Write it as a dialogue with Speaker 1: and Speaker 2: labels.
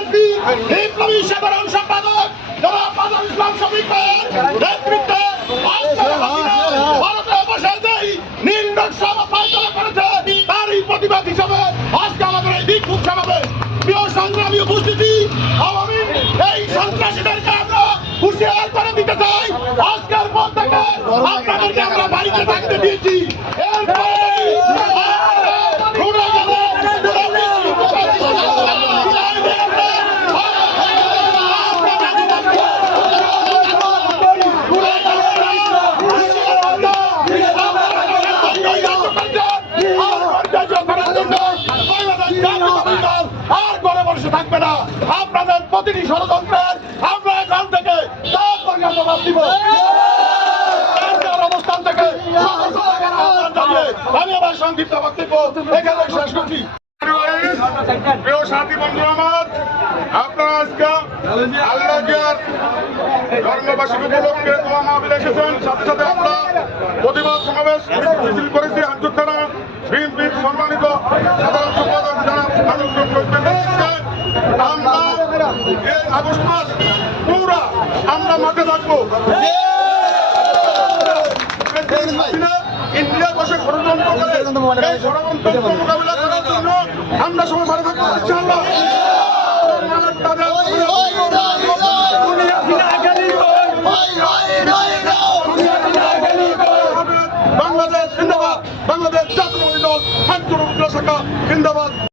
Speaker 1: Taufiq আপনাদের প্রতিটি ষড়যন্ত্রের আমরা এখান থেকে অবস্থান থেকে আমি আমার সংক্ষিপ্ত বক্তব্য এখানে শেষ করছি। সাথী সাথে আমরা প্রতিবাদ সমাবেশ করেছি। আঞ্চুর সম্মানিত সাধারণ সম্পাদক আমরা এই আগস্ট মাস পুরা আমরা মাঠে থাকব ইন্ডিয়া বসে ষড়যন্ত্র করে ষড়যন্ত্র সবাই ভালো থাকব বাংলাদেশ জিন্দাবাদ। বাংলাদেশ জাতীয় দল শান্তির শাখা জিন্দাবাদ।